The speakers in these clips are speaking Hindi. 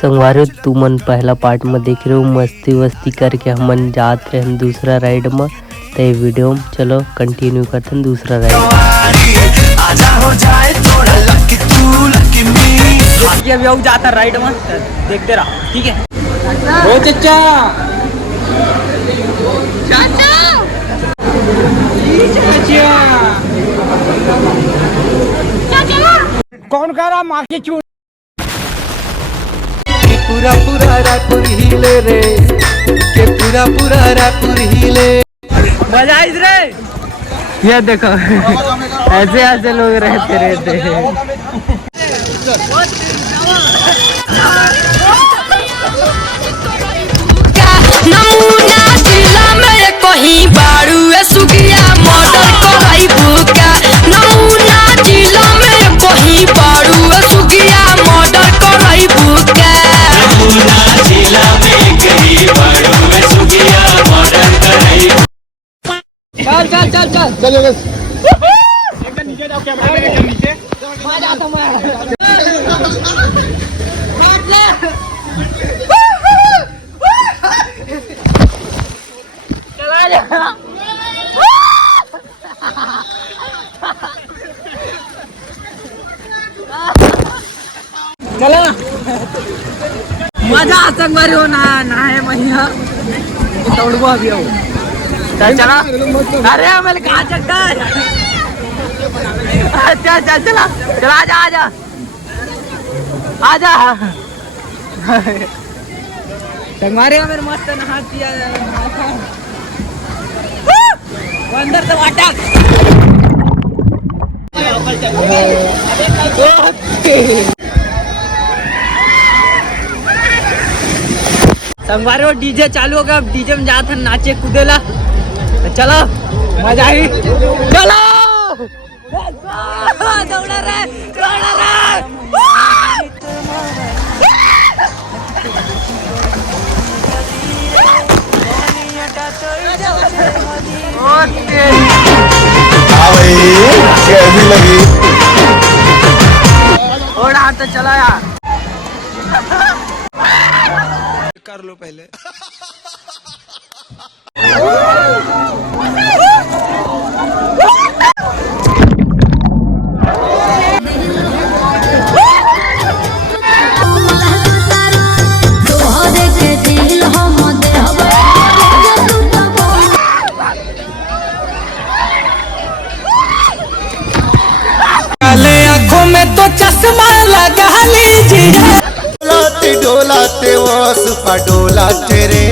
संगवारी तू मन पहला पार्ट में देख रहे हो मस्ती वस्ती करके हमन जात रहे हम दूसरा राइड में। तो ये वीडियो में चलो कंटिन्यू करते हैं दूसरा राइड। अभी आऊ जाता राइड में देखते रहा, ठीक है। ओ चाचा कौन कह रहा माँ की चूड़ पूरा पूरा रायपुर हिले रे के पूरा पूरा रायपुर हिले। मजा आई रे। ये देखो ऐसे ऐसे लोग रहते हैं। नमूना जिला में कहीं बारू सुगिया मॉडल कराई बुका। नमूना जिला में कहीं बारू सुगिया मॉडल कराई बुका। नमूना जिला में कहीं बारू सुगिया मॉडल कराई। चल चल चल चल चलो बस एकदम नीचे जाओ, कैमरा में एकदम नीचे आ जाता मैं। चला जा चला मजा संगवारी हो ना है मैया दौड़बो अभी हो। चल चला। अरे हमें कहाँ चक्कर। अच्छा चल चला चला आजा आजा आजा। संगवारी हमें मस्त नहा दिया अंदर तो वाटा। संगवारी वो डीजे चालू हो गया। अब डीजे में जाता नाचे कूदेला। चलो मजा आई। चलो दौड़ा रे दौड़ा रे। कैसी लगी और हाथ तो चला यार। कर लो पहले। आंखों में तो चश्मा लगा लीजिए। डोलाते डोलाते वो सुपा डोलाते रे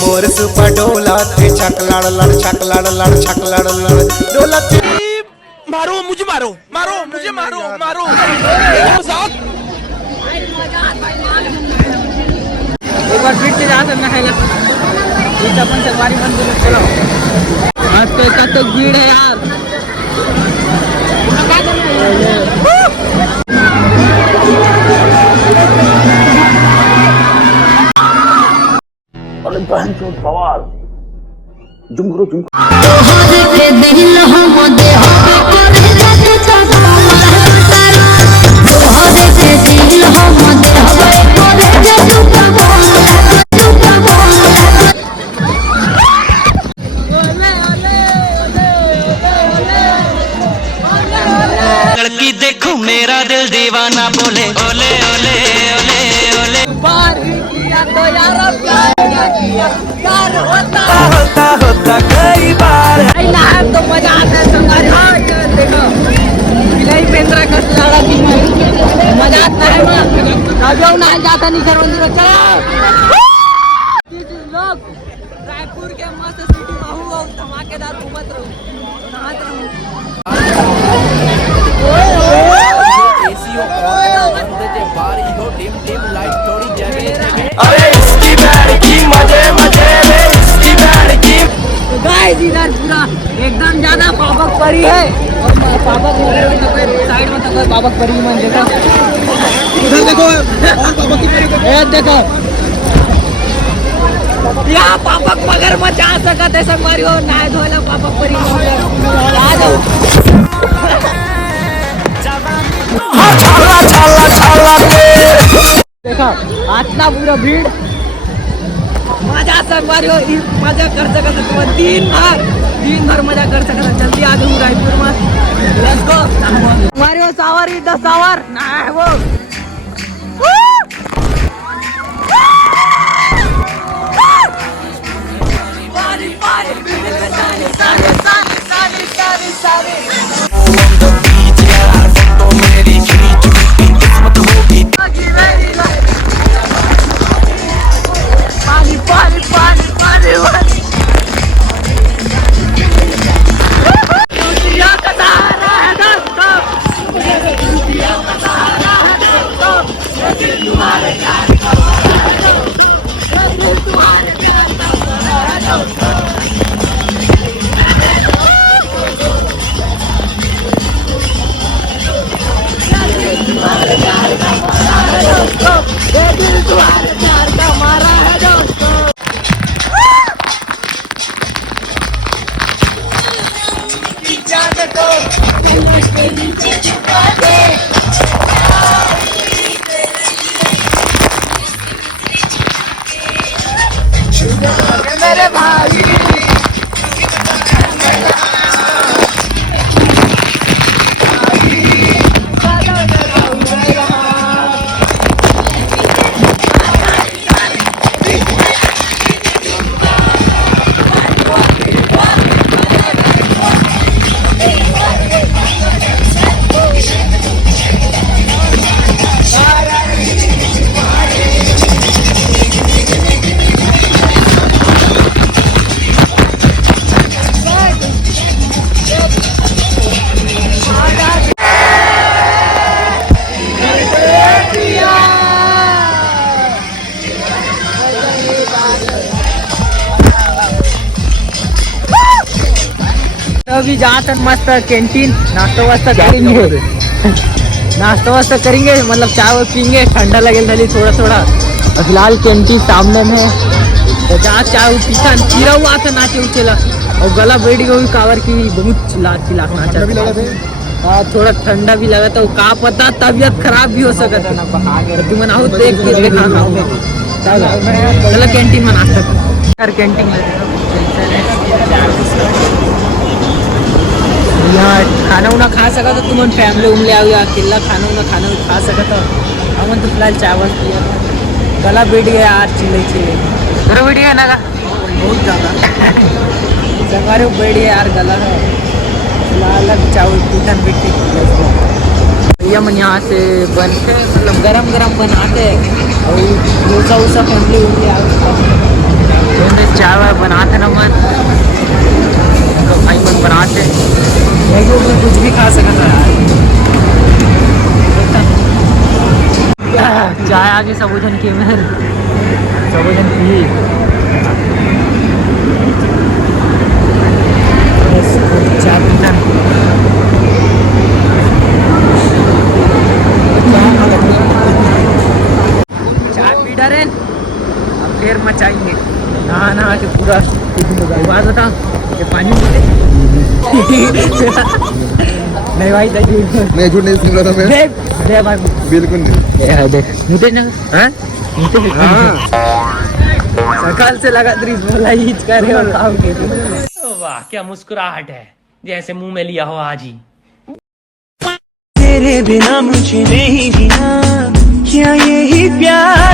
मोर सुपा डोलाते छकलड़ लड़ छकलड़ लड़ छकलड़ लड़ डोलाते। मारो मुझे मारो मारो मुझे मारो मारो एक बार फिर से जा सकना है अपन संगवारी मंदिर में। चलो आज तो इतना तो भीड़ है यार। पवार जुमरो जुम लड़की देखो मेरा दिल दीवाना बोले ओले ओले ओले ओले। बार ही किया तो यार प्यार होता होता कई बार ना तो मजा आता है संगवारी। हाँ देखो मिलाई पेंद्रा का सारा की मजा आता है ना। अभी ना जाता नहीं घर मंदिर में। चलो लोग रायपुर के मस्त सिटी में हो धमाकेदार घूमत रहो नहात रहो। अरे इसकी बैड की मजे मजे में इसकी बैड की। तो गाइस इधर पूरा एकदम ज्यादा पापक पड़ी है और पापक वगैरह में तो कोई साइड में तो कोई पापक पड़ी मन देखो उधर देखो और पापक की पड़ी है देखो। यहाँ पापक मगर मचा सकत है संगवारी हो नहाए धोएला पापक पड़ी आ जाओ। छाला छाला छाला देखा आतना पूरा भीड़ मजा संगवारी हो मजा कर सकत तुम दिन भर मजा कर सकत जल्दी आ जाओ रायपुर में लेट्स गो संगवारी हो सावर द सावर ना है वो मेरे भाई अभी जहाँ तक मस्त कैंटीन नाश्ता वास्ता करेंगे नाश्ता वास्ता करेंगे मतलब चाय पीएंगे ठंडा लगे थोड़ा थोड़ा फिलहाल कैंटीन सामने में तो जहाँ चाय पीता पीरा हुआ था नाचे उचेला और गला बैठ गई कावर की बहुत चिल्लाक नाचा थोड़ा ठंडा भी लगा था का पता तबीयत खराब भी हो सकता है तुम मनाओ देख के देखा चलो कैंटीन में नाश्ता कर कैंटीन यहाँ खाना उना खा सका तो तुम फैमिली उमले आओ या अकेला खाना खा सका तो हम तो फिलहाल चावल पिया गला बैठ गया यार चिल्ले घर बैठ गया ना बहुत ज़्यादा जगह बैठ गया यार गला है फिलहाल चावल पीतन पीटी भैया मन यहाँ से बनते मतलब गरम बनाते और डोसा वोसा फैमिली उमले आओ चावल बनाते ना मन भाई मन बनाते कुछ भी खा सकता यार चाय आगे सबोजन के मेहर सबोजन पी चाय पीता चाय पी डरे अब फिर मचाएंगे नहा के पूरा बात बता ये पानी नहीं भाई मैं झूठ नहीं सुन रहा था मैं दे भाई बिल्कुल नहीं देख मुझे ना सकाल से लगातार बोला ही कर रहे और काम के वाह क्या मुस्कुराहट है जैसे मुंह में लिया हो आज ही तेरे बिना मुझे नहीं जीना क्या यही प्यार